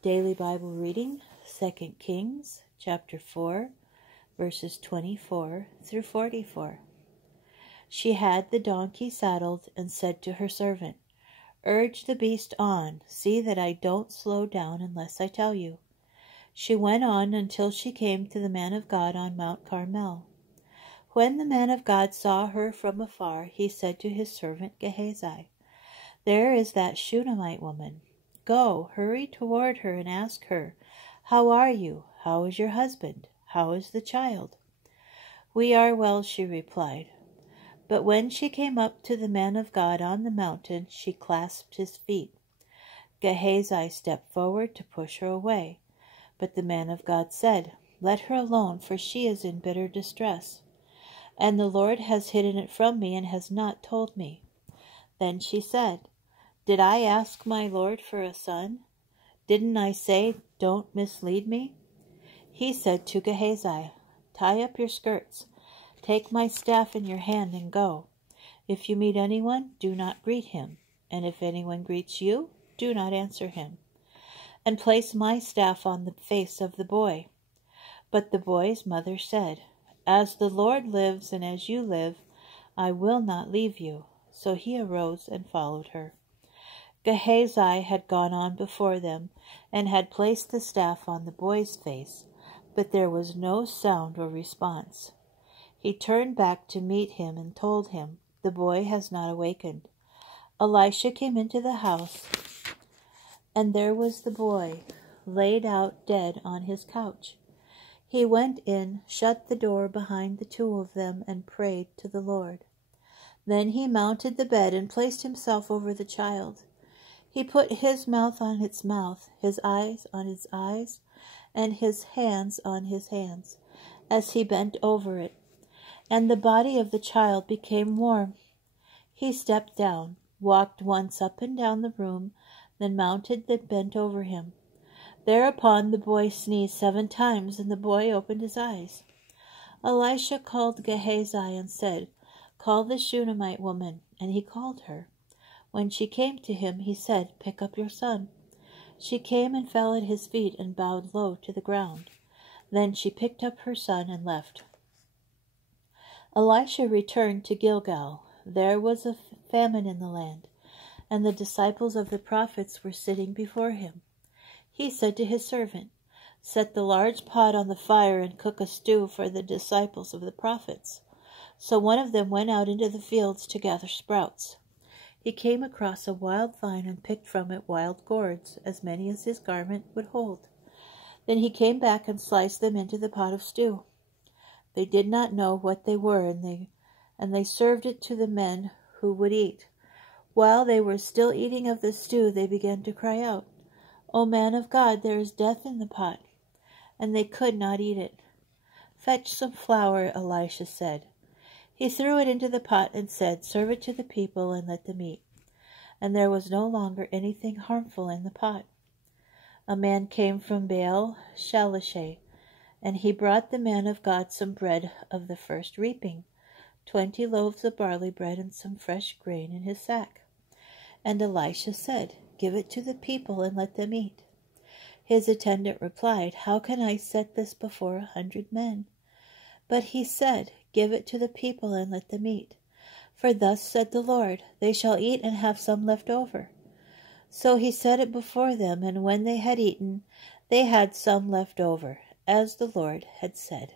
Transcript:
Daily Bible reading, 2 Kings chapter 4, verses 24 through 44. She had the donkey saddled and said to her servant, "Urge the beast on, see that I don't slow down unless I tell you." She went on until she came to the man of God on Mount Carmel. When the man of God saw her from afar, he said to his servant Gehazi, "There is that Shunammite woman. Go, hurry toward her and ask her, 'How are you? How is your husband? How is the child?'" "We are well," she replied. But when she came up to the man of God on the mountain, she clasped his feet. Gehazi stepped forward to push her away, but the man of God said, "Let her alone, for she is in bitter distress, and the Lord has hidden it from me and has not told me." Then she said, "Did I ask my Lord for a son? Didn't I say, 'Don't mislead me'?" He said to Gehazi, "Tie up your skirts, take my staff in your hand and go. If you meet anyone, do not greet him, and if anyone greets you, do not answer him. And place my staff on the face of the boy." But the boy's mother said, "As the Lord lives and as you live, I will not leave you." So he arose and followed her. Gehazi had gone on before them and had placed the staff on the boy's face, but there was no sound or response. He turned back to meet him and told him, "The boy has not awakened." Elisha came into the house, and there was the boy, laid out dead on his couch. He went in, shut the door behind the two of them, and prayed to the Lord. Then he mounted the bed and placed himself over the child. He put his mouth on its mouth, his eyes on its eyes, and his hands on his hands, as he bent over it, and the body of the child became warm. He stepped down, walked once up and down the room, then mounted and bent over him. Thereupon the boy sneezed 7 times, and the boy opened his eyes. Elisha called Gehazi and said, "Call the Shunammite woman." And he called her. When she came to him, he said, "Pick up your son." She came and fell at his feet and bowed low to the ground. Then she picked up her son and left. Elisha returned to Gilgal. There was a famine in the land, and the disciples of the prophets were sitting before him. He said to his servant, "Set the large pot on the fire and cook a stew for the disciples of the prophets." So one of them went out into the fields to gather sprouts. He came across a wild vine and picked from it wild gourds, as many as his garment would hold. Then he came back and sliced them into the pot of stew. They did not know what they were, and they served it to the men who would eat. While they were still eating of the stew, they began to cry out, "O man of God, there is death in the pot," and they could not eat it. "Fetch some flour," Elisha said. He threw it into the pot and said, "Serve it to the people and let them eat." And there was no longer anything harmful in the pot. A man came from Baal Shalisha, and he brought the man of God some bread of the first reaping, 20 loaves of barley bread and some fresh grain in his sack. And Elisha said, "Give it to the people and let them eat." His attendant replied, "How can I set this before 100 men? But he said, "Give it to the people and let them eat. For thus said the Lord, they shall eat and have some left over." So he set it before them, and when they had eaten, they had some left over, as the Lord had said.